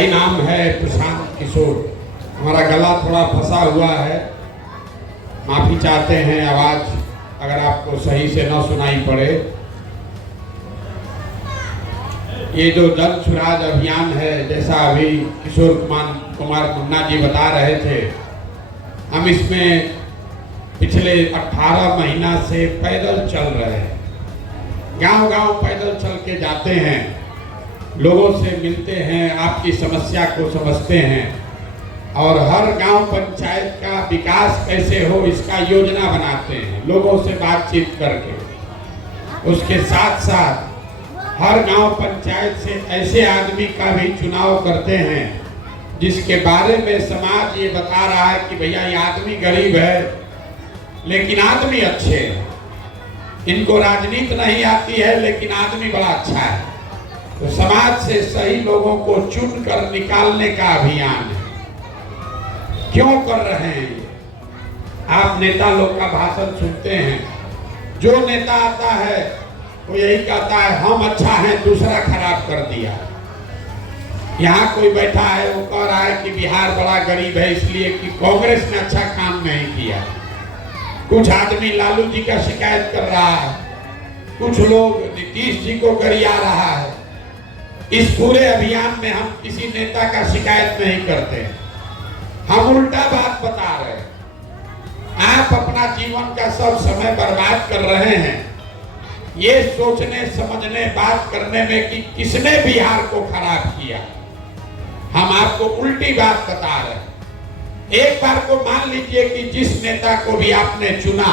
ही नाम है प्रशांत किशोर। हमारा गला थोड़ा फंसा हुआ है, माफ़ी चाहते हैं आवाज़ अगर आपको सही से न सुनाई पड़े। ये जो जन सुराज अभियान है, जैसा अभी किशोर कुमार मुन्ना जी बता रहे थे, हम इसमें पिछले 18 महीना से पैदल चल रहे हैं। गांव-गांव पैदल चल के जाते हैं, लोगों से मिलते हैं, आपकी समस्या को समझते हैं और हर गांव पंचायत का विकास कैसे हो इसका योजना बनाते हैं, लोगों से बातचीत करके। उसके साथ साथ हर गांव पंचायत से ऐसे आदमी का भी चुनाव करते हैं जिसके बारे में समाज ये बता रहा है कि भैया ये आदमी गरीब है लेकिन आदमी अच्छे हैं, इनको राजनीति नहीं आती है लेकिन आदमी बड़ा अच्छा है। तो समाज से सही लोगों को चुन कर निकालने का अभियान है। क्यों कर रहे हैं ये? आप नेता लोग का भाषण सुनते हैं, जो नेता आता है वो यही कहता है हम अच्छा हैं, दूसरा खराब कर दिया। यहाँ कोई बैठा है वो कह रहा है कि बिहार बड़ा गरीब है इसलिए कि कांग्रेस ने अच्छा काम नहीं किया। कुछ आदमी लालू जी का शिकायत कर रहा है, कुछ लोग नीतीश जी को गरिया रहा है। इस पूरे अभियान में हम किसी नेता का शिकायत नहीं करते, हम उल्टा बात बता रहे हैं। आप अपना जीवन का सब समय बर्बाद कर रहे हैं ये सोचने समझने बात करने में कि किसने बिहार को खराब किया। हम आपको उल्टी बात बता रहे हैं। एक बार को मान लीजिए कि जिस नेता को भी आपने चुना,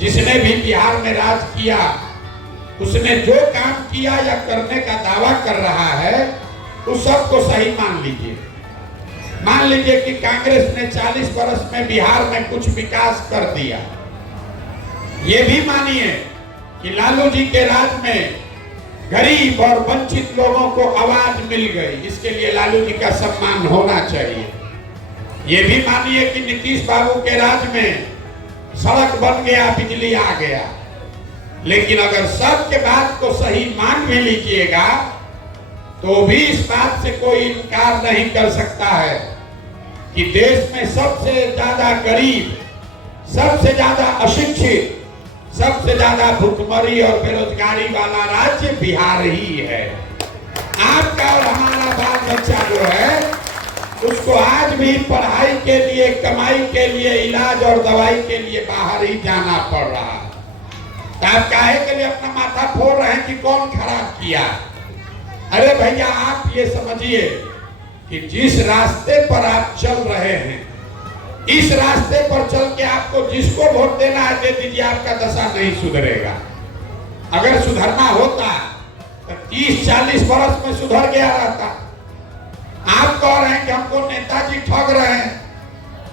जिसने भी बिहार में राज किया, उसने जो काम किया या करने का दावा कर रहा है उस सब को सही मान लीजिए। मान लीजिए कि कांग्रेस ने 40 वर्ष में बिहार में कुछ विकास कर दिया। ये भी मानिए कि लालू जी के राज में गरीब और वंचित लोगों को आवाज मिल गई, इसके लिए लालू जी का सम्मान होना चाहिए। ये भी मानिए कि नीतीश बाबू के राज में सड़क बन गया, बिजली आ गया। लेकिन अगर सबके बात को सही मान भी लीजिएगा तो भी इस बात से कोई इनकार नहीं कर सकता है कि देश में सबसे ज्यादा गरीब, सबसे ज्यादा अशिक्षित, सबसे ज्यादा भुखमरी और बेरोजगारी वाला राज्य बिहार ही है। आपका और हमारा बाल बच्चा जो है उसको आज भी पढ़ाई के लिए, कमाई के लिए, इलाज और दवाई के लिए बाहर ही जाना पड़ रहा है। तो आप काहे के लिए अपना माथा फोड़ रहे हैं कि कौन खराब किया? अरे भैया आप ये समझिए कि जिस रास्ते पर आप चल रहे हैं, इस रास्ते पर चल के आपको जिसको वोट देना है दे दीजिए, आपका दशा नहीं सुधरेगा। अगर सुधरना होता तो 30-40 वर्ष में सुधर गया रहता। आप कह रहे हैं कि हमको नेताजी ठग रहे हैं,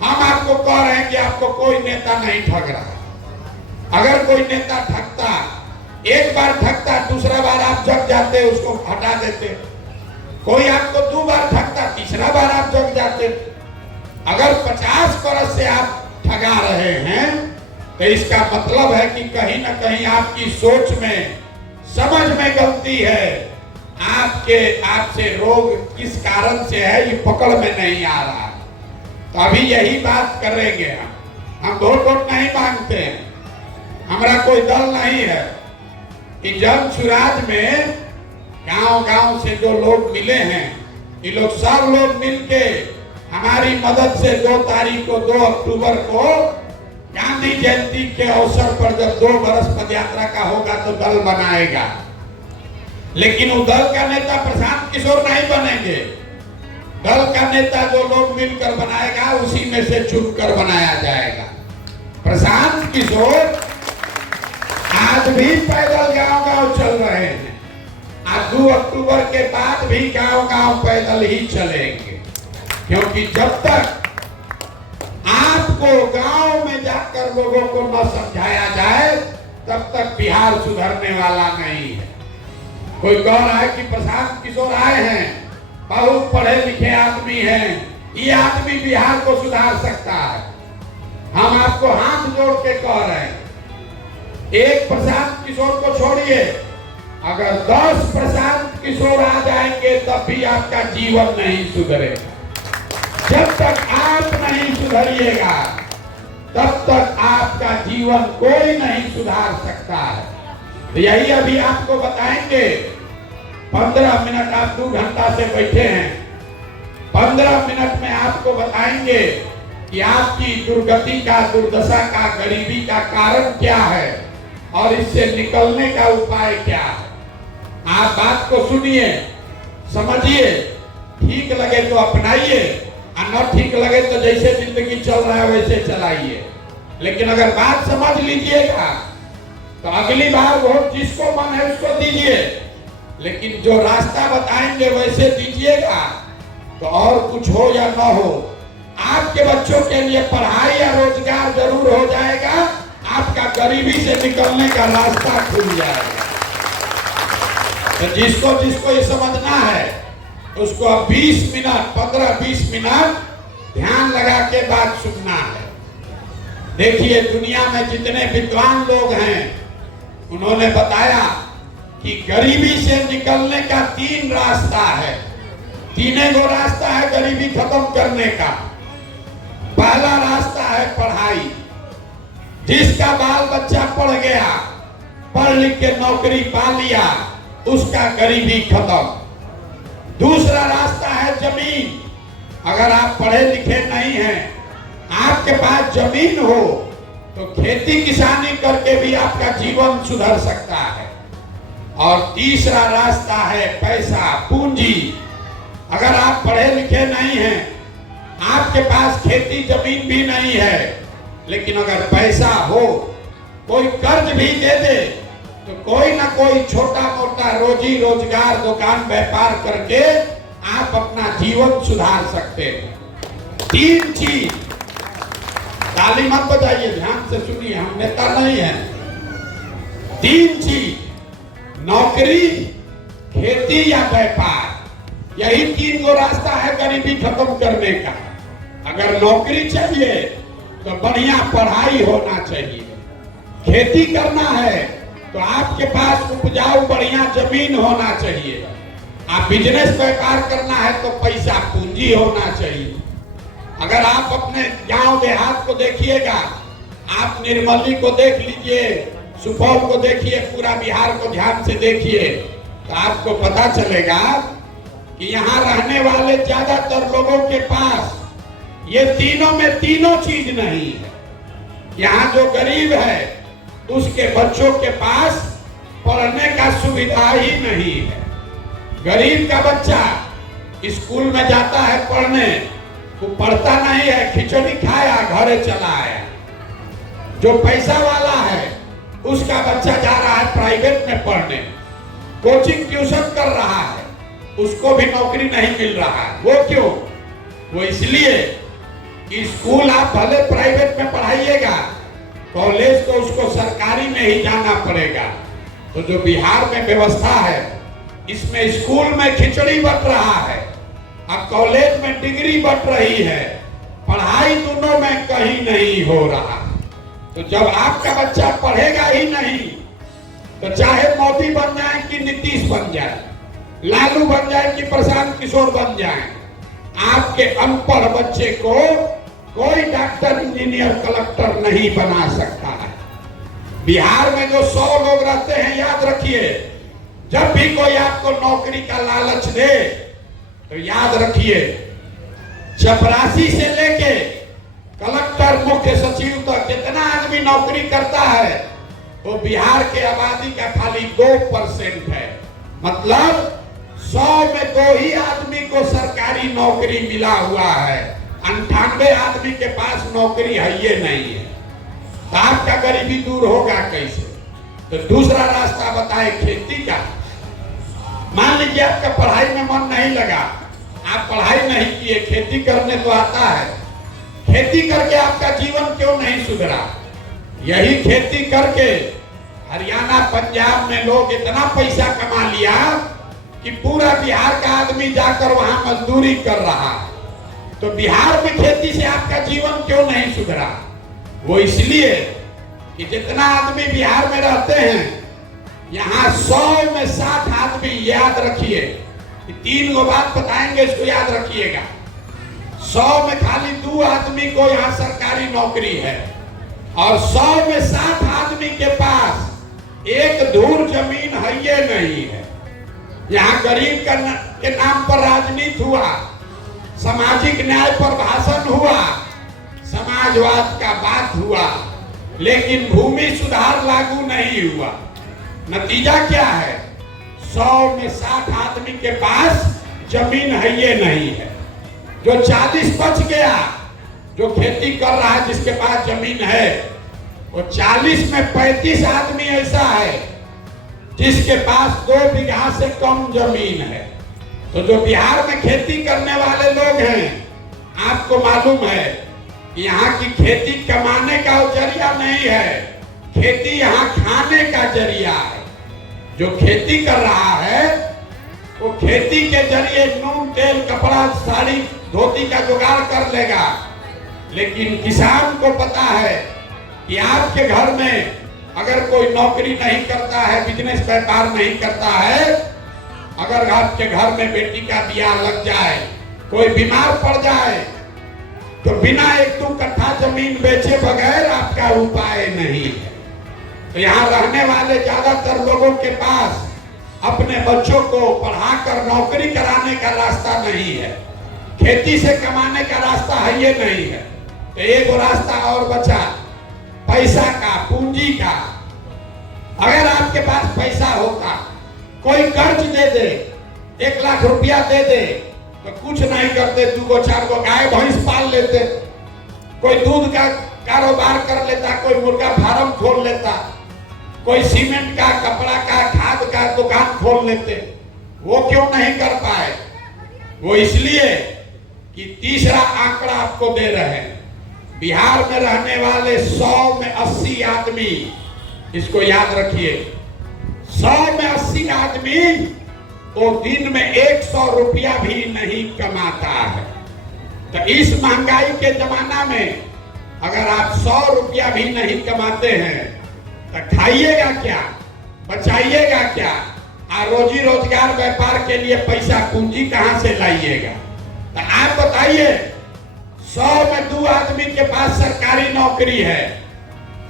हम आपको कह रहे हैं कि आपको कोई नेता नहीं ठग रहा। अगर कोई नेता ठगता, एक बार ठगता, दूसरा बार आप जग जाते, उसको हटा देते। कोई आपको 2 बार ठगता, तीसरा बार आप जग जाते। अगर 50 वर्ष से आप ठगा रहे हैं तो इसका मतलब है कि कहीं ना कहीं आपकी सोच में, समझ में गलती है। आपसे रोग किस कारण से है ये पकड़ में नहीं आ रहा। तो अभी यही बात करेंगे हम वोट नहीं मांगते हैं, हमारा कोई दल नहीं है। कि जन सुराज में गांव-गांव से जो लोग मिले हैं, ये लोग सब लोग मिलके हमारी मदद से 2 तारीख को 2 अक्टूबर को गांधी जयंती के अवसर पर जब 2 बरस पदयात्रा का होगा तो दल बनाएगा। लेकिन वो दल का नेता प्रशांत किशोर नहीं बनेंगे। दल का नेता जो लोग मिलकर बनाएगा उसी में से चुनकर बनाया जाएगा। प्रशांत किशोर आज भी पैदल गांव-गांव चल रहे हैं। आज 2 अक्टूबर के बाद भी गांव-गांव पैदल ही चलेंगे, क्योंकि जब तक आपको गांव में जाकर लोगों को न समझाया जाए तब तक बिहार सुधरने वाला नहीं है। कोई कह रहा है कि प्रशांत किशोर आए हैं, बहुत पढ़े लिखे आदमी हैं, ये आदमी बिहार को सुधार सकता है। हम आपको हाथ जोड़ के कह रहे हैं, एक प्रशांत किशोर को छोड़िए, अगर 10 प्रशांत किशोर आ जाएंगे तब भी आपका जीवन नहीं सुधरेगा। जब तक आप नहीं सुधरिएगा तब तक आपका जीवन कोई नहीं सुधार सकता है। यही अभी आपको बताएंगे। 15 मिनट आप 2 घंटा से बैठे हैं, 15 मिनट में आपको बताएंगे कि आपकी दुर्गति का, दुर्दशा का, गरीबी का कारण क्या है और इससे निकलने का उपाय क्या है। आप बात को सुनिए, समझिए, ठीक लगे तो अपनाइए और न ठीक लगे तो जैसे जिंदगी चल रहा है वैसे चलाइए। लेकिन अगर बात समझ लीजिएगा तो अगली बार वोट जिसको मन है उसको दीजिए, लेकिन जो रास्ता बताएंगे वैसे दीजिएगा तो और कुछ हो या ना हो, आपके बच्चों के लिए पढ़ाई या रोजगार जरूर हो जाएगा, आपका गरीबी से निकलने का रास्ता खुल जाएगा। तो जिसको जिसको ये समझना है उसको अब 20 मिनट, 15-20 मिनट ध्यान लगा के बात सुनना है। देखिए, दुनिया में जितने विद्वान लोग हैं उन्होंने बताया कि गरीबी से निकलने का 3 रास्ता है। 3 गो रास्ता है गरीबी खत्म करने का। पहला रास्ता है पढ़ाई। जिसका बाल बच्चा पढ़ गया, पढ़ लिख के नौकरी पा लिया, उसका गरीबी खत्म। दूसरा रास्ता है जमीन। अगर आप पढ़े लिखे नहीं हैं, आपके पास जमीन हो तो खेती किसानी करके भी आपका जीवन सुधर सकता है। और तीसरा रास्ता है पैसा, पूंजी। अगर आप पढ़े लिखे नहीं हैं, आपके पास खेती जमीन भी नहीं है, लेकिन अगर पैसा हो, कोई कर्ज भी दे दे तो कोई ना कोई छोटा मोटा रोजी रोजगार, दुकान व्यापार करके आप अपना जीवन सुधार सकते हैं। 3 चीज, ताली मत बजाइए, ध्यान से सुनिए, हम नेता नहीं हैं। 3 चीज, नौकरी, खेती या व्यापार, यही 3 गो रास्ता है गरीबी खत्म करने का। अगर नौकरी चाहिए तो बढ़िया पढ़ाई होना चाहिए, खेती करना है तो आपके पास उपजाऊ बढ़िया जमीन होना चाहिए, आप बिजनेस व्यापार करना है तो पैसा पूंजी होना चाहिए। अगर आप अपने गांव देहात को देखिएगा, आप निर्मली को देख लीजिए, सुपौल को देखिए, पूरा बिहार को ध्यान से देखिए, तो आपको पता चलेगा कि यहाँ रहने वाले ज्यादातर लोगों के पास ये तीनों में तीनों चीज नहीं है। यहाँ जो गरीब है उसके बच्चों के पास पढ़ने का सुविधा ही नहीं है। गरीब का बच्चा स्कूल में जाता है पढ़ने, वो पढ़ता नहीं है, खिचड़ी खाया घरे चला आया। जो पैसा वाला है उसका बच्चा जा रहा है प्राइवेट में पढ़ने, कोचिंग ट्यूशन कर रहा है, उसको भी नौकरी नहीं मिल रहा है। वो क्यों? वो इसलिए कि स्कूल आप भले प्राइवेट में पढ़ाइएगा, कॉलेज तो उसको सरकारी में ही जाना पड़ेगा। तो जो बिहार में व्यवस्था है, इसमें स्कूल में खिचड़ी बट रहा है, अब कॉलेज में डिग्री बट रही है, पढ़ाई दोनों में कहीं नहीं हो रहा। तो जब आपका बच्चा पढ़ेगा ही नहीं तो चाहे मोदी बन जाए कि नीतीश बन जाए, लालू बन जाए कि प्रशांत किशोर बन जाए, आपके अनपढ़ बच्चे को कोई डॉक्टर, इंजीनियर, कलेक्टर नहीं बना सकता है। बिहार में जो 100 लोग रहते हैं, याद रखिए, जब भी कोई आपको नौकरी का लालच दे तो याद रखिए, चपरासी से लेके कलेक्टर, मुख्य सचिव तक जितना आदमी नौकरी करता है वो बिहार के आबादी का खाली 2% है। मतलब 100 में 2 ही आदमी को सरकारी नौकरी मिला हुआ है, 98 आदमी के पास नौकरी है ये नहीं है। तो आपका गरीबी दूर होगा कैसे? तो दूसरा रास्ता बताए खेती का। मान लीजिए आपका पढ़ाई में मन नहीं लगा, आप पढ़ाई नहीं किए, खेती करने तो आता है, खेती करके आपका जीवन क्यों नहीं सुधरा? यही खेती करके हरियाणा, पंजाब में लोग इतना पैसा कमा लिया कि पूरा बिहार का आदमी जाकर वहां मजदूरी कर रहा है। तो बिहार में खेती से आपका जीवन क्यों नहीं सुधरा? वो इसलिए कि जितना आदमी बिहार में रहते हैं यहाँ 100 में 60 आदमी, याद रखिए, 3 गो बात बताएंगे, इसको याद रखिएगा। 100 में खाली 2 आदमी को यहाँ सरकारी नौकरी है और 100 में 60 आदमी के पास एक धूर जमीन है ये नहीं है। यहाँ गरीब के नाम पर राजनीति हुआ, सामाजिक न्याय पर भाषण हुआ, समाजवाद का बात हुआ, लेकिन भूमि सुधार लागू नहीं हुआ। नतीजा क्या है? 100 में 60 आदमी के पास जमीन है ये नहीं है। जो 40 बच गया, जो खेती कर रहा है, जिसके पास जमीन है, वो 40 में 35 आदमी ऐसा है जिसके पास 2 बीघा से कम जमीन है। तो जो बिहार में खेती करने वाले लोग हैं, आपको मालूम है कि यहाँ की खेती कमाने का जरिया नहीं है, खेती यहाँ खाने का जरिया है। जो खेती कर रहा है वो खेती के जरिए नून, तेल, कपड़ा, साड़ी, धोती का जुगाड़ कर लेगा, लेकिन किसान को पता है कि आपके घर में अगर कोई नौकरी नहीं करता है, बिजनेस व्यापार नहीं करता है, अगर आपके घर में बेटी का ब्याह लग जाए, कोई बीमार पड़ जाए, तो बिना 1-2 कट्ठा जमीन बेचे बगैर आपका उपाय नहीं है। तो यहाँ रहने वाले ज्यादातर लोगों के पास अपने बच्चों को पढ़ाकर नौकरी कराने का रास्ता नहीं है, खेती से कमाने का रास्ता है ये नहीं है। तो एक रास्ता और बचा, पैसा का, पूंजी का। अगर आपके पास पैसा होता, कोई कर्ज दे दे, 1 लाख रुपया दे दे, तो कुछ नहीं करते, 2-4 गो गाय भैंस पाल लेते, कोई दूध का कारोबार कर लेता, कोई मुर्गा फार्म खोल लेता, कोई सीमेंट का, कपड़ा का, खाद का दुकान खोल लेते। वो क्यों नहीं कर पाए? वो इसलिए कि तीसरा आंकड़ा आपको दे रहे हैं, बिहार में रहने वाले 100 में 80 आदमी, इसको याद रखिए, 100 में 80 आदमी वो दिन में 100 रुपया भी नहीं कमाता है। तो इस महंगाई के जमाना में अगर आप 100 रुपया भी नहीं कमाते हैं तो खाइएगा क्या, बचाइएगा क्या, और रोजी रोजगार व्यापार के लिए पैसा पूंजी कहां से लाइएगा? तो आप बताइए, 100 में 2 आदमी के पास सरकारी नौकरी है,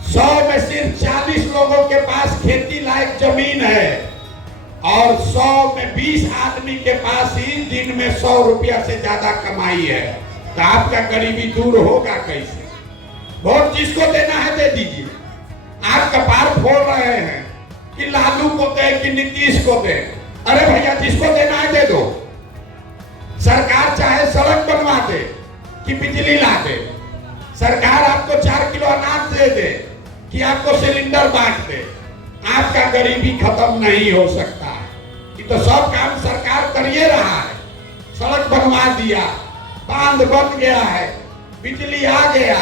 100 में सिर्फ 40 लोगों के पास खेती लायक जमीन है, और 100 में 20 आदमी के पास ही दिन में 100 रुपया से ज्यादा कमाई है। तो आपका गरीबी दूर होगा कैसे? वोट जिसको देना है दे दीजिए। आप कपार फोड़ रहे हैं कि लालू को दे कि नीतीश को दे। अरे भैया, जिसको देना है दे दो। सरकार चाहे सड़क बनवा दे कि बिजली ला दे, सरकार आपको 4 किलो अनाज दे दे कि आपको सिलेंडर बांट दे, आपका गरीबी खत्म नहीं हो सकता। कि तो सब काम सरकार कर ही रहा है, सड़क बनवा दिया, बांध बन गया है, बिजली आ गया,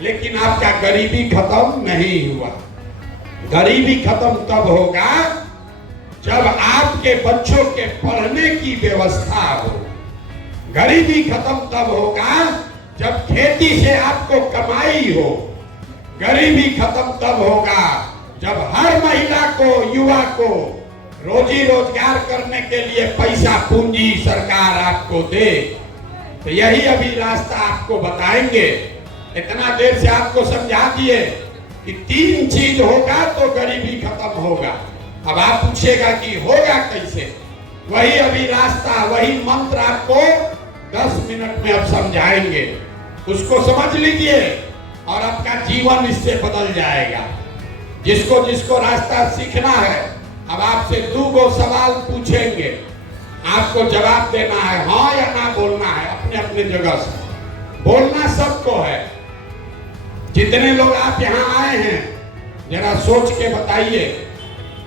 लेकिन आपका गरीबी खत्म नहीं हुआ। गरीबी खत्म तब होगा जब आपके बच्चों के पढ़ने की व्यवस्था हो। गरीबी खत्म तब होगा जब खेती से आपको कमाई हो। गरीबी खत्म तब होगा जब हर महिला को, युवा को रोजी रोजगार करने के लिए पैसा पूंजी सरकार आपको दे। तो यही अभी रास्ता आपको बताएंगे। इतना देर से आपको समझा दिए कि 3 चीज होगा तो गरीबी खत्म होगा। अब आप पूछेगा कि होगा कैसे? वही अभी रास्ता, वही मंत्र आपको 10 मिनट में अब समझाएंगे। उसको समझ लीजिए और आपका जीवन इससे बदल जाएगा। जिसको जिसको रास्ता सीखना है, अब आपसे 2 सवाल पूछेंगे, आपको जवाब देना है, हाँ या ना बोलना है। अपने अपने जगह से बोलना सबको है। जितने लोग आप यहाँ आए हैं, जरा सोच के बताइए,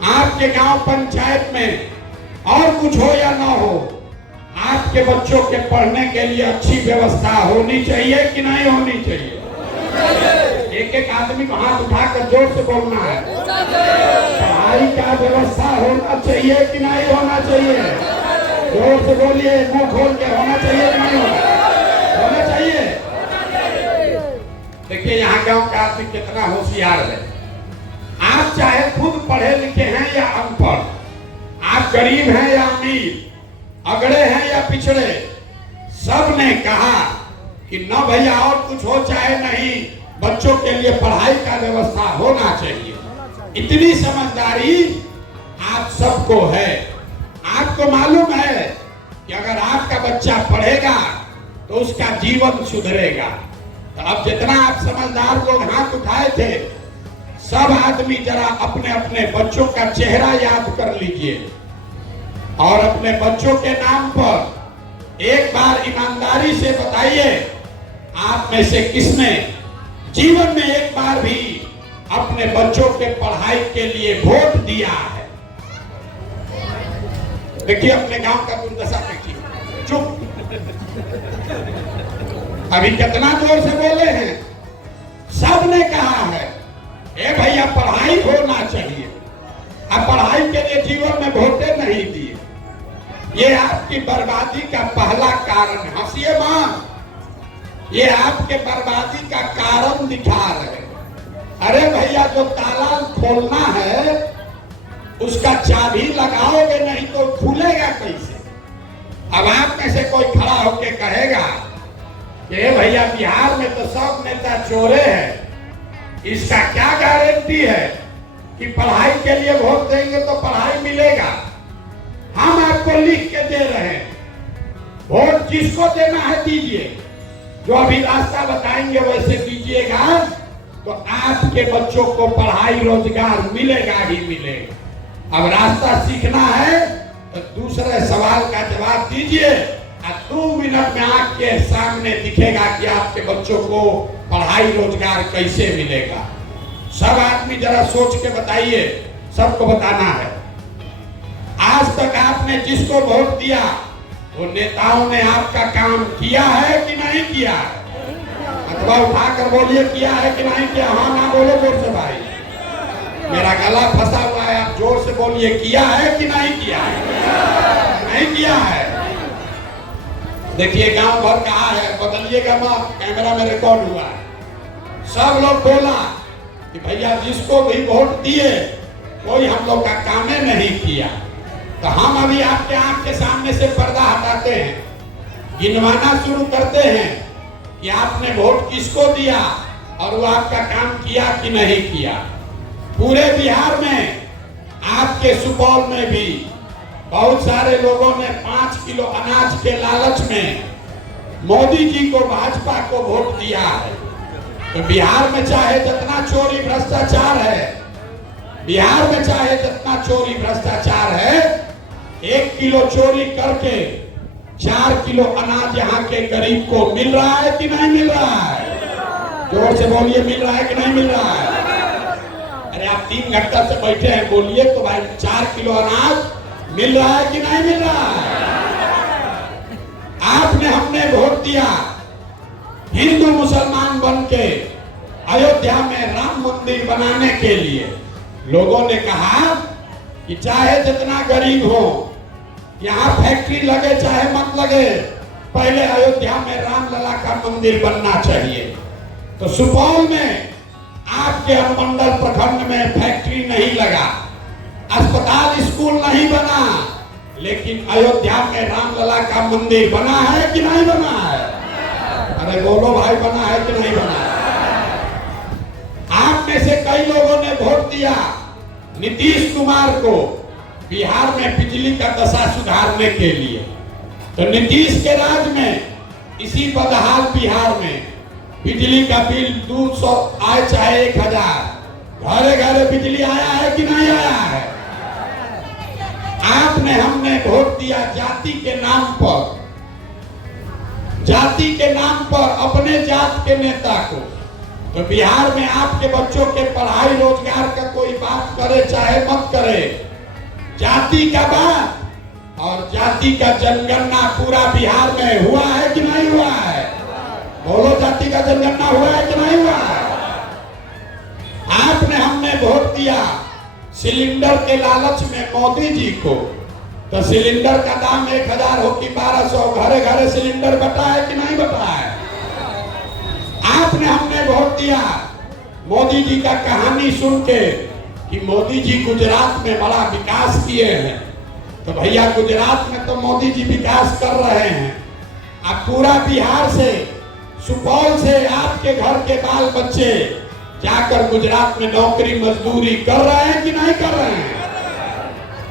आपके गांव पंचायत में और कुछ हो या ना हो, आपके बच्चों के पढ़ने के लिए अच्छी व्यवस्था होनी चाहिए कि नहीं होनी चाहिए? एक एक आदमी को हाथ उठाकर जोर से बोलना है। पढ़ाई का व्यवस्था होना चाहिए कि नहीं होना चाहिए? जोर से बोलिए, मुंह खोल के, होना चाहिए कि नहीं होना चाहिए? देखिए यहाँ गांव का आदमी कितना होशियार है। आप चाहे खुद पढ़े लिखे हैं या अनपढ़, आप गरीब हैं या अमीर, अगड़े हैं या पिछड़े, सब ने कहा कि न भैया और कुछ हो चाहे नहीं, बच्चों के लिए पढ़ाई का व्यवस्था होना चाहिए। इतनी समझदारी आप सबको है। आपको मालूम है कि अगर आपका बच्चा पढ़ेगा तो उसका जीवन सुधरेगा। तो अब जितना आप समझदार लोग हाथ उठाए थे, सब आदमी जरा अपने अपने बच्चों का चेहरा याद कर लीजिए और अपने बच्चों के नाम पर एक बार ईमानदारी से बताइए, आप में से किसने जीवन में एक बार भी अपने बच्चों के पढ़ाई के लिए वोट दिया है? देखिए अपने गांव का दुर्दशा देखिए, चुप। अभी कितना जोर से बोले हैं, सब ने कहा है ए भैया पढ़ाई होना चाहिए। अब पढ़ाई के लिए जीवन में वोटे नहीं दिए, ये आपकी बर्बादी का पहला कारण है। हंसिए मां, ये आपके बर्बादी का कारण दिखा रहे। अरे भैया जो ताला खोलना है उसका चाबी लगाओगे नहीं तो खुलेगा कैसे? अब आप में से कोई खड़ा होके कहेगा कि भैया बिहार में तो सब नेता चोरे हैं, इसका क्या गारंटी है कि पढ़ाई के लिए वोट देंगे तो पढ़ाई मिलेगा? हम आपको लिख के दे रहे हैं, वोट जिसको देना है दीजिए, जो अभी रास्ता बताएंगे वैसे दीजिएगा तो आपके बच्चों को पढ़ाई रोजगार मिलेगा ही मिलेगा। अब रास्ता सीखना है तो दूसरे सवाल का जवाब दीजिए, 2 मिनट में आपके सामने दिखेगा कि आपके बच्चों को पढ़ाई रोजगार कैसे मिलेगा। सब आदमी जरा सोच के बताइए, सबको बताना है। आज तक आपने जिसको वोट दिया वो नेताओं ने आपका काम किया है कि नहीं किया? अथवा उठाकर बोलिए किया है कि नहीं किया? हाँ ना बोलो जोर से भाई, मेरा गला फंसा हुआ है, आप जोर से बोलिए किया है कि नहीं किया है? नहीं किया है। देखिए गांव भर कहा है, बदलिएगा मत, कैमरा में रिकॉर्ड हुआ है। सब लोग बोला कि भैया जिसको भी वोट दिए कोई हम लोग का काम नहीं किया। तो हम अभी आपके आंख के सामने से पर्दा हटाते हैं, गिनवाना शुरू करते हैं कि आपने वोट किसको दिया और वो आपका काम किया कि नहीं किया। पूरे बिहार में, आपके सुपौल में भी बहुत सारे लोगों ने 5 किलो अनाज के लालच में मोदी जी को, भाजपा को वोट दिया है। तो बिहार में चाहे जितना चोरी भ्रष्टाचार है, बिहार में चाहे जितना चोरी भ्रष्टाचार है, 1 किलो चोरी करके 4 किलो अनाज यहाँ के गरीब को मिल रहा है कि नहीं मिल रहा है? जोर से बोलिए, मिल रहा है कि नहीं मिल रहा है? अरे आप 3 घंटा से बैठे हैं, बोलिए तो भाई 4 किलो अनाज मिल रहा है कि नहीं मिल रहा है? आपने, हमने वोट दिया हिंदू मुसलमान बन के अयोध्या में राम मंदिर बनाने के लिए। लोगों ने कहा कि चाहे जितना गरीब हो, यहाँ फैक्ट्री लगे चाहे मत लगे, पहले अयोध्या में रामलला का मंदिर बनना चाहिए। तो सुपौल में आपके अनुमंडल प्रखंड में फैक्ट्री नहीं लगा, अस्पताल स्कूल नहीं बना, लेकिन अयोध्या में रामलला का मंदिर बना है कि नहीं बना है? अरे बोलो भाई, बना है कि नहीं बना है? आप में से कई लोगों ने वोट दिया नीतीश कुमार को बिहार में बिजली का दशा सुधारने के लिए। तो नीतीश के राज में इसी बदहाल बिहार में बिजली का बिल 200 आए चाहे 1000, घरे घरे बिजली आया है कि नहीं आया है? आपने, हमने वोट दिया जाति के नाम पर, जाति के नाम पर अपने जात के नेता को। तो बिहार में आपके बच्चों के पढ़ाई रोजगार का कोई बात करे चाहे मत करे, जाति का बात और जाति का जनगणना पूरा बिहार में हुआ है कि नहीं हुआ है? बोलो, जाति का जनगणना हुआ है कि नहीं हुआ है? आपने, हमने वोट दिया सिलेंडर के लालच में मोदी जी को। तो सिलेंडर का दाम 1000 हो कि 1200, घरे घरे सिलेंडर बटा है कि नहीं बटा है? आपने, हमने वोट दिया मोदी जी का कहानी सुन के कि मोदी जी गुजरात में बड़ा विकास किए हैं। तो भैया गुजरात में तो मोदी जी विकास कर रहे हैं, अब पूरा बिहार से, सुपौल से आपके घर के बाल बच्चे जाकर गुजरात में नौकरी मजदूरी कर रहे हैं कि नहीं कर रहे हैं?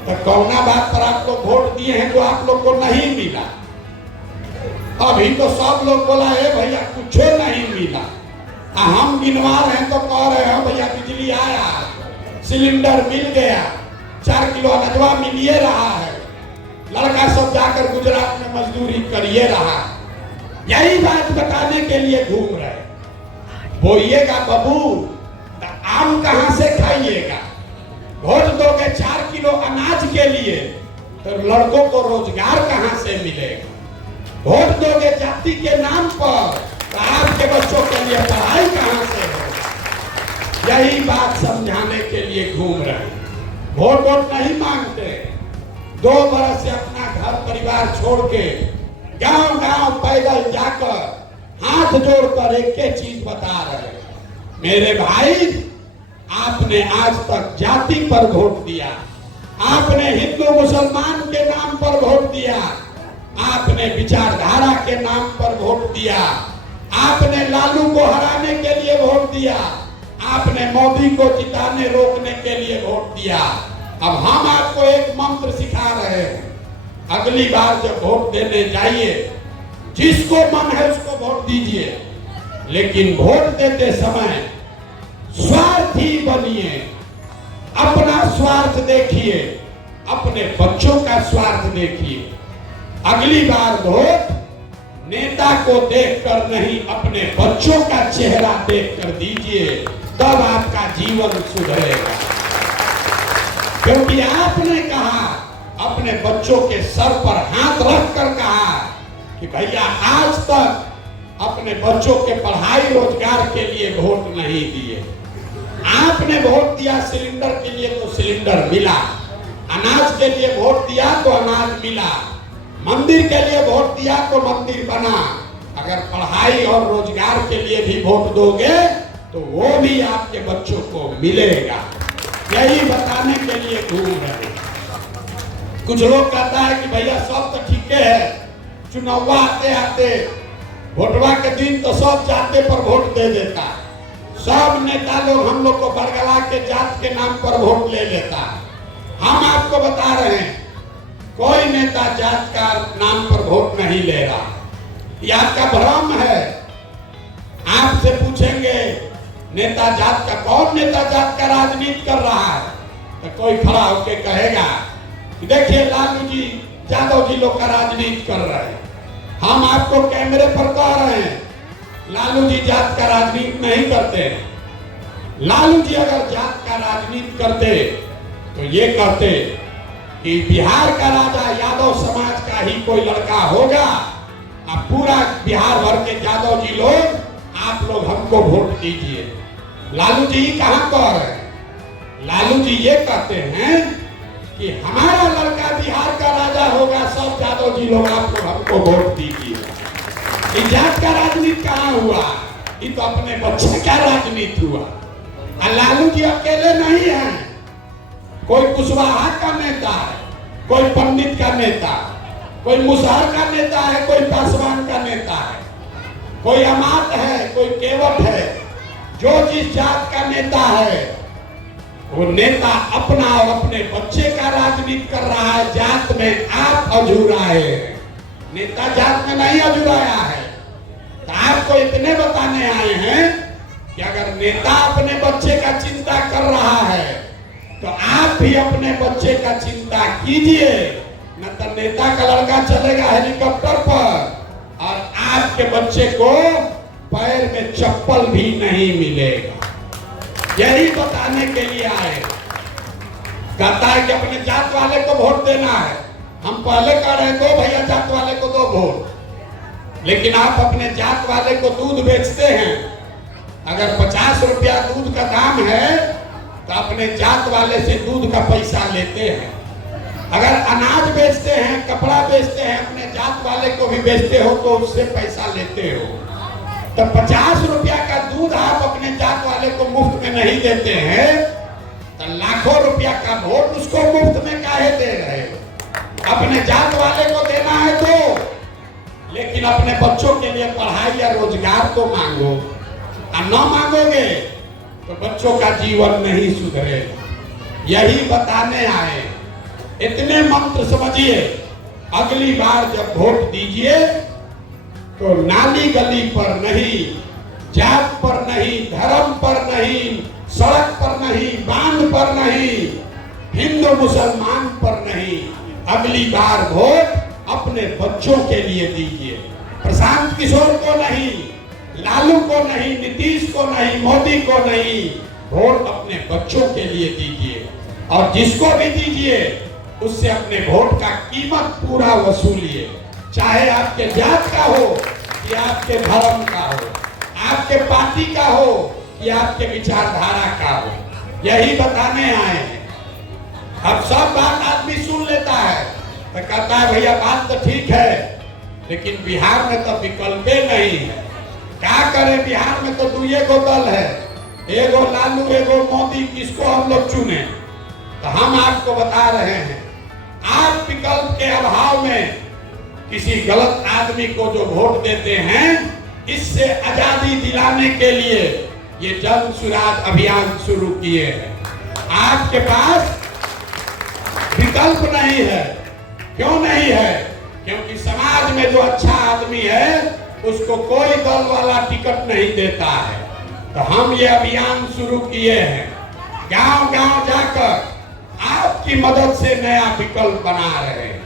तो कौना बात पर आप लोग वोट दिए हैं जो आप लोग को नहीं मिला? अभी तो सब लोग बोला है भैया कुछ नहीं मिला, हम गिनवा रहे हैं तो कह रहे हैं भैया बिजली आया, सिलेंडर मिल गया, 4 किलो अनजवा मिलिए रहा है, लड़का सब जाकर गुजरात में मजदूरी करिए रहा। यही बात बताने के लिए घूम रहे। बोइएगा बबूल तो आम कहां से खाइएगा? वोट दोगे 4 किलो अनाज के लिए तो लड़कों को रोजगार कहां से मिलेगा? वोट दोगे जाति के नाम पर तो आपके बच्चों के लिए पढ़ाई कहां से होगा? यही बात समझाने के लिए घूम रहे। वोट नहीं मांगते, 2 बरस से अपना घर परिवार छोड़ के गांव गांव पैदल जाकर हाथ जोड़कर एक चीज बता रहे, मेरे भाई आपने आज तक जाति पर वोट दिया, आपने हिंदू मुसलमान के नाम पर वोट दिया, आपने विचारधारा के नाम पर वोट दिया, आपने लालू को हराने के लिए वोट दिया, आपने मोदी को जिताने रोकने के लिए वोट दिया। अब हम आपको एक मंत्र सिखा रहे हैं, अगली बार जब वोट देने जाइए जिसको मन है उसको वोट दीजिए, लेकिन वोट देते समय स्वार्थी बनिए, अपना स्वार्थ देखिए, अपने बच्चों का स्वार्थ देखिए। अगली बार वोट नेता को देखकर नहीं, अपने बच्चों का चेहरा देखकर दीजिए, तब आपका जीवन सुधरेगा। क्योंकि आपने कहा, अपने बच्चों के सर पर हाथ रखकर कहा कि भैया आज तक अपने बच्चों के पढ़ाई रोजगार के लिए वोट नहीं दिए, आपने वोट दिया सिलेंडर के लिए तो सिलेंडर मिला, अनाज के लिए वोट दिया तो अनाज मिला, मंदिर के लिए वोट दिया तो मंदिर बना। अगर पढ़ाई और रोजगार के लिए भी वोट दोगे तो वो भी आपके बच्चों को मिलेगा। यही बताने के लिए घूम रहे। कुछ लोग कहता है कि भैया सब तो ठीक है, चुनाव आते आते वोटवा के दिन तो सब जाते पर वोट दे देता, सब नेता लोग हम लोग को बरगला के जात के नाम पर वोट ले लेता। हम आपको बता रहे हैं कोई नेता जात का नाम पर वोट नहीं ले रहा, ये आपका भ्रम है। आपसे पूछेंगे नेता जात का, कौन नेता जात का राजनीति कर रहा है, तो कोई खड़ा होकर कहेगा कि देखिए लालू जी यादव जी लोग का राजनीति कर रहे हैं। हम आपको कैमरे पर कह रहे हैं लालू जी जात का राजनीति नहीं करते। लालू जी अगर जात का राजनीति करते तो ये कहते कि बिहार का राजा यादव समाज का ही कोई लड़का होगा, अब पूरा बिहार भर के यादव जी लोग, आप लोग हमको वोट दीजिए। लालू जी कहां कह रहे हैं? लालू जी ये कहते हैं कि हमारा लड़का बिहार का राजा होगा, सब यादव जी लोग आप लोग हमको वोट दीजिए। जात का राजनीति कहाँ हुआ? ये तो अपने बच्चे का राजनीति हुआ। और लालू जी अकेले नहीं हैं, कोई कुशवाहा का नेता है, कोई पंडित का नेता, कोई मुसहर का नेता है, कोई पासवान का नेता है, कोई अमात है, कोई केवट है। जो जिस जात का नेता है वो नेता अपना और अपने बच्चे का राजनीति कर रहा है। जात में आप अधूराए हैं, नेता जात में नहीं अधूराया है। तो आपको इतने बताने आए हैं कि अगर नेता अपने बच्चे का चिंता कर रहा है तो आप भी अपने बच्चे का चिंता कीजिए, न तो नेता का लड़का चलेगा हेलीकॉप्टर पर और आपके बच्चे को पैर में चप्पल भी नहीं मिलेगा। यही बताने के लिए आए। कहता है कि अपने जात वाले को वोट देना है। हम पहले कह रहे हैं दो भैया जात वाले को दो वोट, लेकिन आप अपने जात वाले को दूध बेचते हैं। अगर 50 रुपया दूध का दाम है तो अपने जात वाले से दूध का पैसा लेते हैं। अगर अनाज बेचते हैं, कपड़ा बेचते हैं, अपने जात वाले को भी बेचते हो तो उससे पैसा लेते हो। तो 50 रुपया का दूध आप अपने जात वाले को मुफ्त में नहीं देते हैं, तो लाखों रुपया का वोट उसको मुफ्त में काहे दे रहे हो? अपने जात वाले को देना है तो, लेकिन अपने बच्चों के लिए पढ़ाई या रोजगार तो मांगो। और न मांगोगे तो बच्चों का जीवन नहीं सुधरेगा। यही बताने आए। इतने मंत्र समझिए, अगली बार जब वोट दीजिए तो नाली गली पर नहीं, जात पर नहीं, धर्म पर नहीं, सड़क पर नहीं, बांध पर नहीं, हिंदू मुसलमान पर नहीं, अगली बार वोट अपने बच्चों के लिए दीजिए। प्रशांत किशोर को नहीं, लालू को नहीं, नीतीश को नहीं, मोदी को नहीं, वोट अपने बच्चों के लिए दीजिए। और जिसको भी दीजिए उससे अपने वोट का कीमत पूरा वसूलिए, चाहे आपके जात का हो या आपके धर्म का हो, आपके पार्टी का हो या आपके विचारधारा का हो। यही बताने आए हैं। अब सब बात आदमी सुन लेता है तो कहता है भैया बात तो ठीक है, लेकिन बिहार में तो विकल्प नहीं है। क्या करें, बिहार में तो दुए को दल है, एगो लालू एगो मोदी, किसको हम लोग चुने? तो हम आपको बता रहे हैं, आप विकल्प के अभाव में किसी गलत आदमी को जो वोट देते हैं, इससे आजादी दिलाने के लिए ये जन सुराज अभियान शुरू किए हैं। आपके पास विकल्प नहीं है। क्यों नहीं है? क्योंकि समाज में जो अच्छा आदमी है उसको कोई दल वाला टिकट नहीं देता है। तो हम ये अभियान शुरू किए हैं, गांव गांव जाकर आपकी मदद से नया विकल्प बना रहे हैं।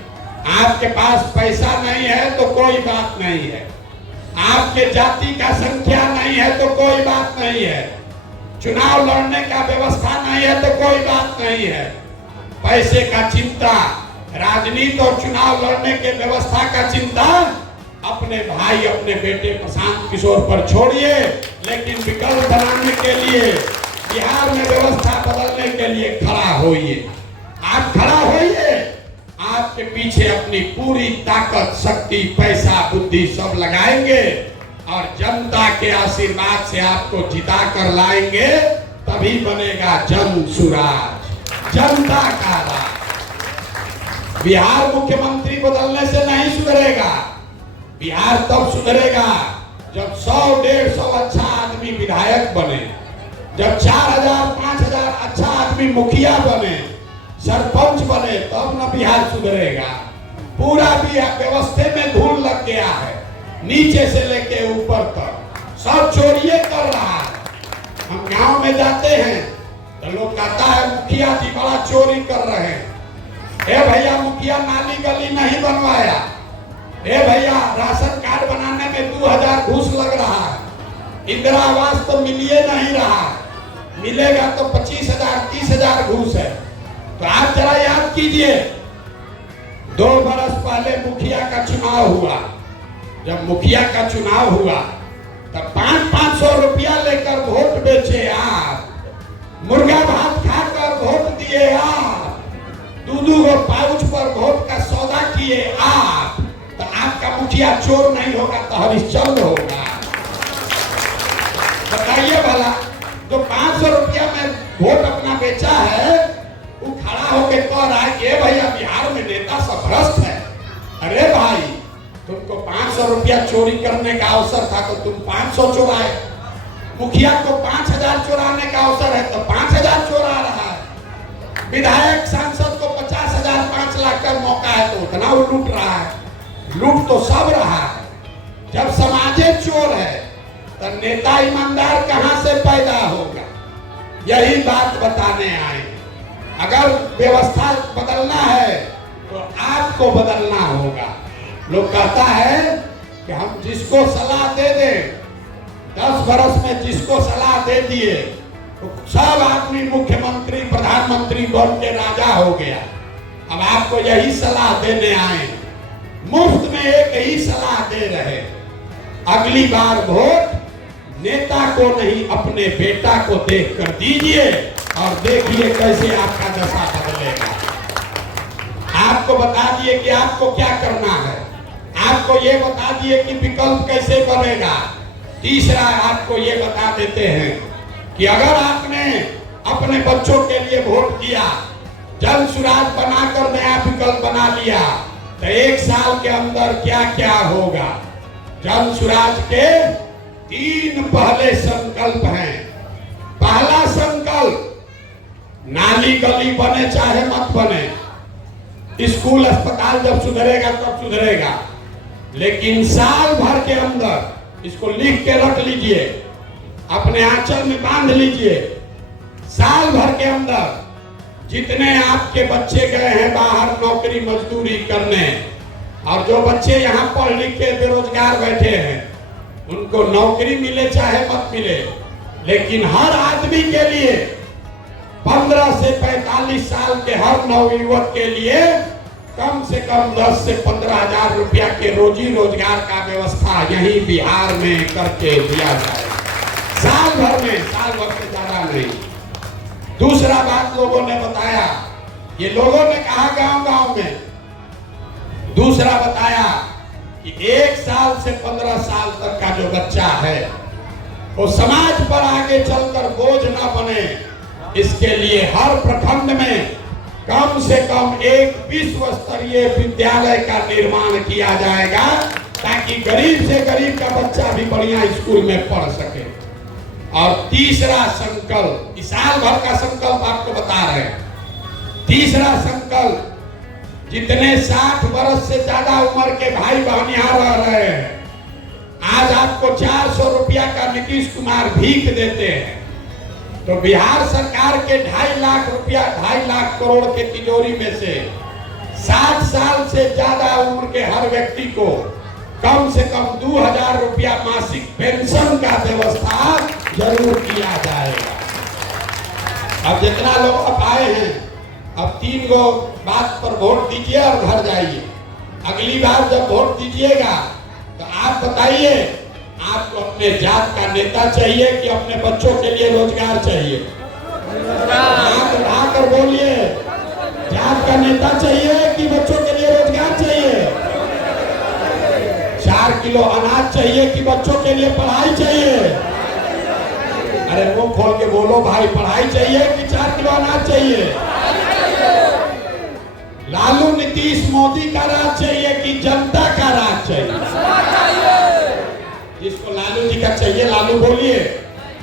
आपके पास पैसा नहीं है तो कोई बात नहीं है, आपके जाति का संख्या नहीं है तो कोई बात नहीं है, चुनाव लड़ने का व्यवस्था नहीं है तो कोई बात नहीं है, पैसे का चिंता, राजनीति और चुनाव लड़ने के व्यवस्था का चिंता अपने भाई अपने बेटे प्रशांत किशोर पर छोड़िए। लेकिन विकल्प बनाने के लिए, बिहार में व्यवस्था बदलने के लिए खड़ा होइए। आप खड़ा होइए, आपके पीछे अपनी पूरी ताकत, शक्ति, पैसा, बुद्धि सब लगाएंगे और जनता के आशीर्वाद से आपको जिता कर लाएंगे। तभी बनेगा जन सुराज, जनता का राज। बिहार मुख्यमंत्री बदलने से नहीं सुधरेगा। बिहार तब सुधरेगा जब 100-150 अच्छा आदमी विधायक बने, जब 4000-5000 अच्छा आदमी मुखिया बने, सरपंच बने, तब न बिहार सुधरेगा। पूरा बिहार व्यवस्था में धूल लग गया है, नीचे से लेके ऊपर तक सब चोरिये कर रहा है। हम गांव में जाते हैं तो लोग कहता है मुखिया जी बड़ा चोरी कर रहे हैं। ए भैया, मुखिया नाली गली नहीं बनवाया। ए भैया, राशन कार्ड बनाने में 2000 घूस लग रहा है। इंदिरा आवास तो मिलिए नहीं रहा, मिलेगा तो 25,000-30,000 घूस है। तो आप जरा याद कीजिए, 2 बरस पहले मुखिया का चुनाव हुआ। जब मुखिया का चुनाव हुआ तब 500-500 रुपया लेकर वोट बेचे आप, मुर्गा भात खाकर वोट दिए आप, 2-2 गो पाउच पर वोट का सौदा किए आप। तो आपका मुखिया चोर नहीं होगा तो हरिश्चंद्र होगा। बताइए भला, जो 500 रुपया में वोट अपना बेचा है, वो खड़ा होकर कह रहा है कि भैया बिहार में नेता सब भ्रष्ट है। अरे भाई, तुमको 500 रुपया चोरी करने का अवसर था तो तुम 500 चुराए। मुखिया को 5000 चुराने का अवसर है तो 5000 चुरा रहा है। विधायक सांसद को 50,000 5 लाख का मौका है तो उतना वो लूट रहा है। लूट तो सब रहा है। जब समाजे चोर है तो नेता ईमानदार कहां से पैदा होगा? यही बात बताने आए। अगर व्यवस्था बदलना है तो आपको बदलना होगा। लोग कहता है कि हम जिसको सलाह दे दें, 10 बरस में जिसको सलाह दे दिए तो सब आदमी मुख्यमंत्री प्रधानमंत्री बन के राजा हो गया। अब आपको यही सलाह देने आए, मुफ्त में एक ही सलाह दे रहे, अगली बार वोट नेता को नहीं अपने बेटा को देख कर दीजिए और देखिए कैसे आपका दशा बदलेगा। आपको बता दिए कि आपको क्या करना है, आपको ये बता दिए कि विकल्प कैसे बनेगा। तीसरा आपको ये बता देते हैं कि अगर आपने अपने बच्चों के लिए वोट किया, जन सुराज बनाकर नया विकल्प बना लिया, तो 1 साल के अंदर क्या क्या होगा। जन सुराज के 3 पहले संकल्प हैं। पहला संकल्प, नाली गली बने चाहे मत बने, स्कूल अस्पताल जब सुधरेगा तब सुधरेगा, लेकिन साल भर के अंदर, इसको लिख के रख लीजिए, अपने आंचल में बांध लीजिए, साल भर के अंदर जितने आपके बच्चे गए हैं बाहर नौकरी मजदूरी करने, और जो बच्चे यहाँ पढ़ लिख के बेरोजगार बैठे हैं, उनको नौकरी मिले चाहे मत मिले, लेकिन हर आदमी के लिए 15 से 45 साल के हर नवयुवक के लिए कम से कम 10 से 15 हजार रुपया के रोजी रोजगार का व्यवस्था यही बिहार में करके दिया जाए, साल भर में, साल भर से ज्यादा नहीं। दूसरा बात लोगों ने बताया, ये लोगों ने कहा गांव गांव में, दूसरा बताया कि 1 साल से 15 साल तक का जो बच्चा है वो समाज पर आगे चलकर बोझ न बने, इसके लिए हर प्रखंड में कम से कम एक विश्व स्तरीय विद्यालय का निर्माण किया जाएगा, ताकि गरीब से गरीब का बच्चा भी बढ़िया स्कूल में पढ़ सके। और तीसरा संकल्प, इस साल भर का संकल्प आपको बता रहे हैं। तीसरा संकल्प, जितने 60 वर्ष से ज्यादा उम्र के भाई बहन यहाँ रह रहे हैं, आज आपको 400 रुपया का नीतीश कुमार भीख देते हैं, तो बिहार सरकार के 2.5 लाख रुपया, 2.5 लाख करोड़ के तिजोरी में से 60 साल से ज्यादा उम्र के हर व्यक्ति को कम से कम 2000 रुपया मासिक पेंशन का व्यवस्था जरूर किया जाएगा। अब जितना लोग अब आए हैं, अब 3 गो बात पर वोट दीजिए और घर जाइए। अगली बार जब वोट दीजिएगा तो आप बताइए, आपको अपने जात का नेता चाहिए कि अपने बच्चों के लिए रोजगार चाहिए? आप उठाकर बोलिए, जात का नेता चाहिए कि बच्चों के लिए रोजगार चाहिए? 4 किलो अनाज चाहिए कि बच्चों के लिए पढ़ाई चाहिए? अरे मुंह खोल के बोलो भाई, पढ़ाई चाहिए कि 4 किलो अनाज चाहिए? लालू नीतीश मोदी का राज चाहिए कि जनता का राज चाहिए? जिसको लालू जी का चाहिए लालू बोलिए,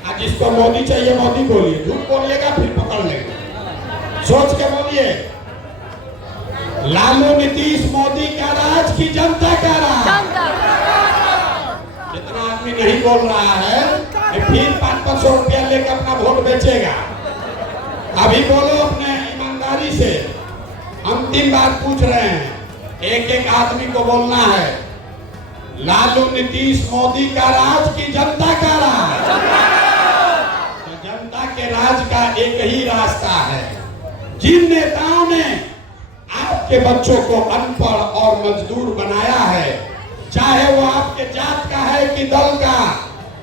और जिसको मोदी चाहिए मोदी बोलिए। झूठ बोलिएगा फिर पकड़ लेंगे, सोच के बोलिए। लालू नीतीश मोदी का राज की जनता का राज? जितना आदमी नहीं बोल रहा है फिर 500 रुपया लेकर अपना वोट बेचेगा। अभी बोलो अपने ईमानदारी से, अंतिम बार पूछ रहे हैं, एक एक आदमी को बोलना है, लालू नीतीश मोदी का राज की जनता का राज? तो जनता के राज का एक ही रास्ता है। जिन नेताओं ने आपके बच्चों को अनपढ़ और मजदूर बनाया है, चाहे वो आपके जात का है कि दल का,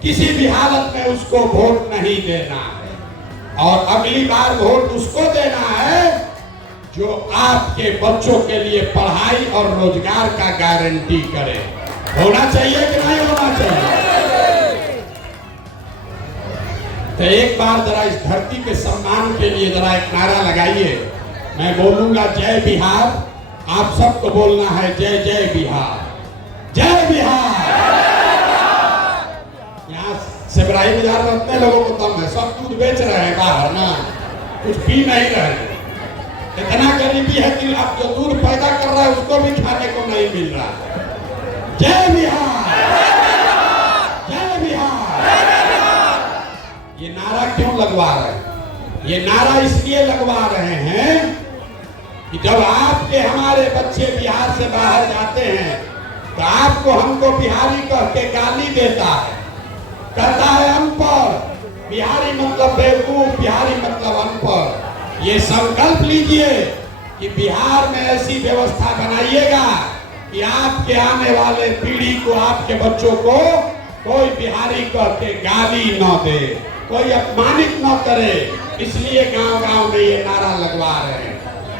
किसी भी हालत में उसको वोट नहीं देना है। और अगली बार वोट उसको देना है जो आपके बच्चों के लिए पढ़ाई और रोजगार का गारंटी करे। होना चाहिए कि नहीं होना चाहिए? तो एक बार जरा इस धरती के सम्मान के लिए जरा एक नारा लगाइए। मैं बोलूंगा जय बिहार, आप सबको बोलना है जय जय बिहार, जय बिहार। यहाँ सेबराई बाजार में इतने लोगों को दम है, सब दूध बेच रहे हैं बाहर ना, कुछ पी नहीं रहे। इतना गरीबी है कि अब जो दूध पैदा कर रहा है उसको भी खाने को नहीं मिल रहा। जय बिहार, जय बिहार। ये नारा क्यों लगवा रहे हैं? ये नारा इसलिए लगवा रहे हैं कि जब आपके हमारे बच्चे बिहार से बाहर जाते हैं तो आपको हमको बिहारी कह के गाली देता है, कहता है अनपढ़। बिहारी मतलब बेवकूफ, बिहारी मतलब अनपढ़। ये संकल्प लीजिए कि बिहार में ऐसी व्यवस्था बनाइएगा कि आपके आने वाले पीढ़ी को, आपके बच्चों को कोई बिहारी कह के गाली न दे, कोई अपमानित न करे। इसलिए गांव-गांव में ये नारा लगवा रहे हैं।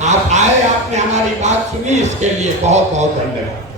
आप आए, आपने हमारी बात सुनी, इसके लिए बहुत बहुत धन्यवाद।